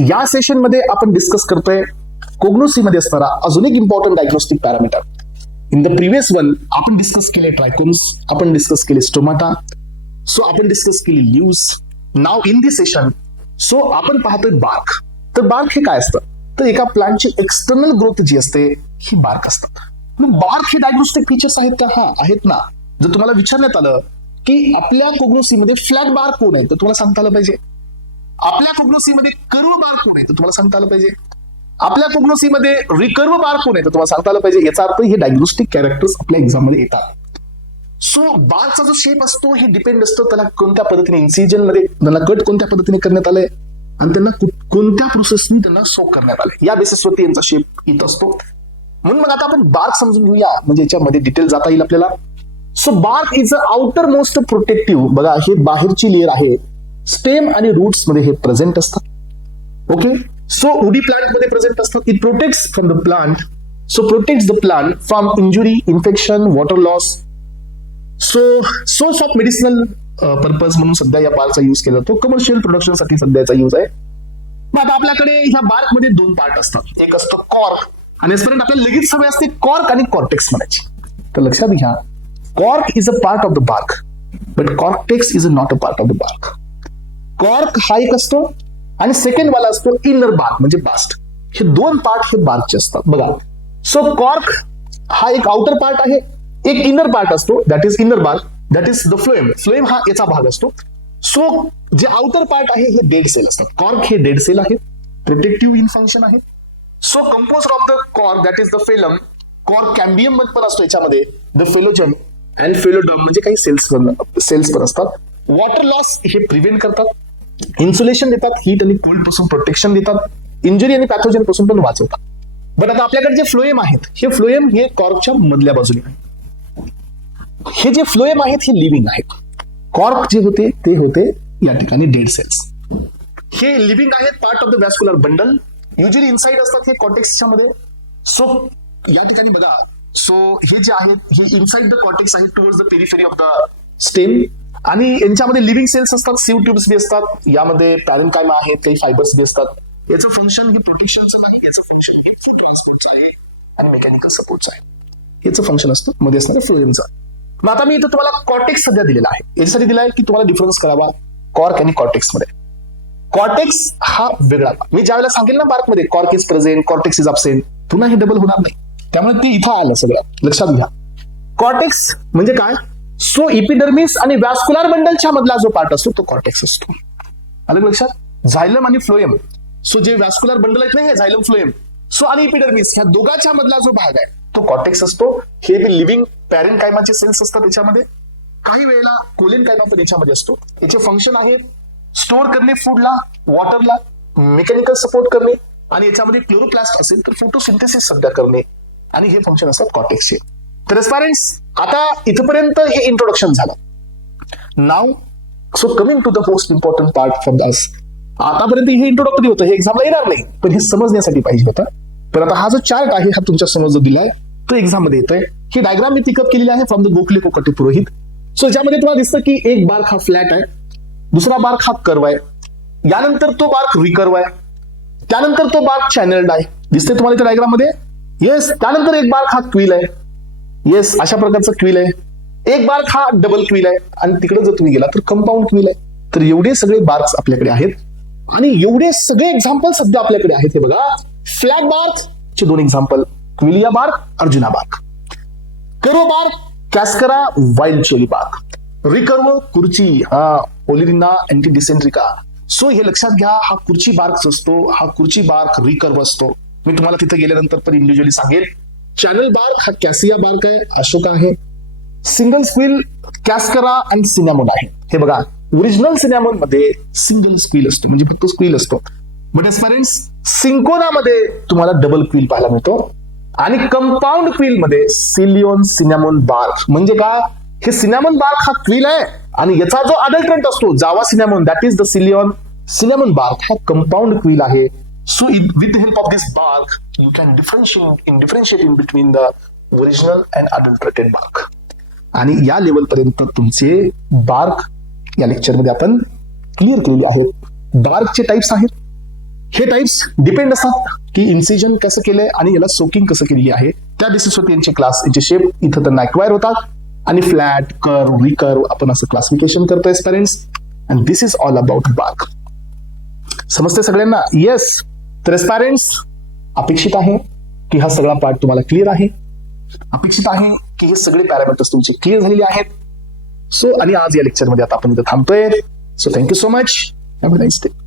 या सेशन मध्ये आपण डिस्कस करतोय कोग्नोसी मध्ये असणारा अजून एक important diagnostic parameter. In the previous one आपण डिस्कस केले ट्रायकोम्स, आपण डिस्कस केले स्टोमाटा, सो आपण डिस्कस केली ल्यूज. नाव इन दिस सेशन सो आपण पाहतोय बार्क. तर बार्क हे काय असतं, तर एका प्लांटची एक्सटर्नल ग्रोथ जी असते ही बार्क असतात. मग बार्क हे डायग्नोस्टिक फीचर्स आहेत का? हा आहेत ना. जर तुम्हाला विचारण्यात आलं की आपल्या कोग्नोसीमध्ये फ्लॅट बार्क कोण आहे तर तुम्हाला सांगता आलं पाहिजे. आपल्या कोग्नोसीमध्ये कर्व बार्क कोण आहे तर तुम्हाला सांगता आलं पाहिजे. आपल्या कोग्नोसीमध्ये रिकर्व बार्क कोण आहे तर तुम्हाला सांगता आलं पाहिजे. याचा अर्थ हे डायग्नोस्टिक कॅरेक्टर्स आपल्या एक्झाम मध्ये येतात. सो बार्कचा जो शेप असतो हे डिपेंड असतो त्याला कोणत्या पद्धतीने इन्सिजन मध्ये त्याला कट कोणत्या पद्धतीने करण्यात आलंय आणि त्यांना कोणत्या प्रोसेसनी त्यांना सोक करण्यात आलंय या बेसिसवरती यांचा शेप येत असतो. म्हणून मग आता आपण बार्क समजून घेऊया, म्हणजे याच्यामध्ये डिटेल जाता येईल आपल्याला. So bark is a outermost protective. बघा हे बाहेरची लेअर आहे, स्टेम आणि रूट्स मध्ये हे प्रेझेंट असतात. ओके, सो वुडी प्लांट मध्ये प्रेझेंट असतात. It protects from the plant, so protects the plant from injury, infection, water loss. So source of medicinal purpose म्हणून सध्या या बार्कचा यूज केला जातो. कमर्शियल प्रोडक्शन साठी सध्याचा यूज आहे. मग आता आपल्याकडे ह्या बार्क मध्ये दोन पार्ट असतात. एक असतं कॉर्क आणि यापर्यंत आपल्याला लगेच सवय असते कॉर्क आणि कॉर्टेक्स म्हणायची. तर लक्षात घ्या, cork is a part of the bark but cortex is not a part of the bark. Cork हा एक असतो आणि सेकंड वाला असतो इनर बार्क म्हणजे बास्ट. हे दोन पार्ट हे बार्कचे असतात. बघा, सो कॉर्क हा एक आउटर पार्ट आहे, एक इनर पार्ट असतो that is inner bark, that is the phloem. Phloem हा याचा भाग असतो. सो जे आउटर पार्ट आहे हे डेड सेल असतात. कॉर्क हे डेड सेल आहे, प्रोटेक्टिव्ह इन फंक्शन आहे. So compose of the cork that is the phellem. Cork cambium पण असतो याच्यामध्ये, द फेलोजम अँड फेलोडम म्हणजे काही सेल्स पण असतात. वॉटर लॉस हे प्रिव्हेंट करतात, इन्सुलेशन देतात, हीट आणि कोल्ड पासून प्रोटेक्शन देतात, इंजुरी आणि पॅथोजन पासून पण वाचवतात. बट आता आपल्याकडे जे फ्लोएम आहेत हे फ्लोएम हे कॉर्कच्या मधल्या बाजूने आहे. हे जे फ्लोएम आहेत हे लिव्हिंग आहेत. कॉर्क जे होते ते होते या ठिकाणी डेड सेल्स. हे लिव्हिंग आहेत, part of the vascular bundle, usually inside असतात हे कॉर्टेक्सच्या मध्ये. सो या ठिकाणी बघा, सो हे जे आहेत हे इनसाइड द कॉर्टेक्स आहे towards the periphery of the stem आणि यांच्यामध्ये लिव्हिंग सेल्स असतात, सीव ट्यूब्स बी असतात, यामध्ये पॅरेन्काइमा आहेत, काही फायबर्स बी असतात. याचं फंक्शन हे प्रोटेक्शनचं नाही, याचं फंक्शन हे फूड ट्रान्सपोर्टचं आहे आणि मेकॅनिकल सपोर्टचं आहे. याचं फंक्शन असतं मध्ये असणाऱ्या फ्लोएमचं. मग आता मी इथं तुम्हाला कॉर्टेक्स सध्या दिलेला आहे. याच्यासाठी दिला आहे की तुम्हाला डिफरन्स करावा कॉर्क आणि कॉर्टेक्स मध्ये. कॉर्टेक्स हा वेगळा. मी ज्यावेळेला सांगेल ना बार्क मध्ये cork is present, cortex is absent, पुन्हा हे डबल होणार नाही. त्यामुळे ते इथं आलं सगळं लक्षात घ्या. कॉर्टेक्स म्हणजे काय, सो इपिडर्मिस आणि वॅस्क्युलर बंडलच्या मधला जो पार्ट असतो तो कॉर्टेक्स असतो. आलं लक्षात. झायलम आणि फ्लोएम, सो जे वॅस्क्युलर बंडल आहेत ना हे झायलम फ्लोएम, सो आणि इपिडर्मिस ह्या दोघांच्या मधला जो भाग आहे तो कॉर्टेक्स असतो. हे लिव्हिंग पॅरेन्काइमाचे सेल्स असतात त्याच्यामध्ये, काही वेळेला कोलेनकाइमा पण याच्यामध्ये असतो. याचे फंक्शन आहे स्टोअर करणे फूडला, वॉटरला, मेकॅनिकल सपोर्ट करणे आणि याच्यामध्ये क्लोरोप्लास्ट असेल तर फोटोसिंथेसिस सध्या करणे आणि हे फंक्शन असतात कॉर्टेक्सचे. तर स्टुडंट्स आता इथपर्यंत हे इंट्रोडक्शन झालं. Now so coming to the most important part from this. आतापर्यंत हे इंट्रोडक्टरी होतं, हे एक्झामला येणार नाही पण हे समजण्यासाठी पाहिजे होतं. पण आता हा जो चार्ट आहे हा तुमच्या समोर जो दिलाय तो एक्झाम मध्ये येतोय. ही डायग्राम मी पिकअप केलेली आहे from the Gokhale Kokate Purohit. So ज्यामध्ये तुम्हाला दिसतं की एक बार्क हा फ्लॅट आहे, दुसरा बार्क हा कर्व आहे, यानंतर तो बार्क रिकर्व आहे, त्यानंतर तो बार्क चॅनल्ड आहे. दिसते तुम्हाला त्या डायग्राम मध्ये. येस, त्यानंतर एक बार्क हा क्विल आहे. येस, अशा प्रकारचा क्विल आहे. एक बार्क हा डबल क्विल आहे आणि तिकडे जर तुम्ही गेला तर कंपाऊंड क्विल आहे. तर एवढे सगळे बार्क्स आपल्याकडे आहेत आणि एवढे सगळे एक्झाम्पल सध्या आपल्याकडे आहेत. हे बघा, फ्लॅट बार्क चे दोन एक्झाम्पल, क्विलिया बार्क, अर्जुना बार्क. कर्व बार्क, कॅस्करा, वाईल्ड चोली बार्क. रिकर्व, कुर्ची, हा ओलिरिना अँटीडिसेंट्रिका. सो हे लक्षात घ्या, हा कुर्ची बार्क असतो, हा कुर्ची बार्क रिकर्व असतो. मी तुम्हाला तिथे गेल्यानंतर पण इंडिव्हिज्युअली सांगेल. चॅनल बार्क हा कॅसिया बार्क आहे, अशोका आहे. सिंगल स्क्विल कॅस्करा आणि सिनॅमोन आहे. हे बघा, ओरिजिनल सिनॅमोन मध्ये सिंगल स्क्विल असतो म्हणजे फक्त स्क्विल असतो. बट एस्पेरेंट्स सिंकोना मध्ये तुम्हाला डबल क्विल पाहायला मिळतो आणि कंपाऊंड क्विल मध्ये सिलियॉन सिनॅमोन बार्क. म्हणजे का, हे सिनॅमोन बार्क हा क्विल आहे आणि याचा जो अडल्टरंट असतो जावा Cinnamon that is the सिलियॉन Cinnamon bark हा कंपाऊंड क्विल आहे. So with the help of this bark, you can differentiate in between the original and adulterated bark. आणि या लेवल पर्यंत तुमचे बार्क या लेक्चर मध्ये आपण क्लिअर केलेले आहेत. बार्कचे टाइप्स आहेत, हे टाइप्स डिपेंड असतात की इन्सिजन कसं केलंय आणि याला सोकिंग कसं केलेली आहे, त्या बेसिसवरती यांचे क्लास, यांचे शेप इथं त्यांना अक्वायर होतात आणि फ्लॅट, कर्व, रिकर्व आपण असं क्लासिफिकेशन करतोय parents. And this is all about bark. समजते सगळ्यांना? येस. तर पेरेंट्स अपेक्षित आहे की हा सगळा पार्ट तुम्हाला क्लिअर आहे. अपेक्षित आहे की हे सगळे पॅरामीटर्स तुमचे क्लिअर झालेले आहेत. सो आणि आज या लेक्चरमध्ये आता आपण इथं थांबतोय. So thank you so much. Have a nice day.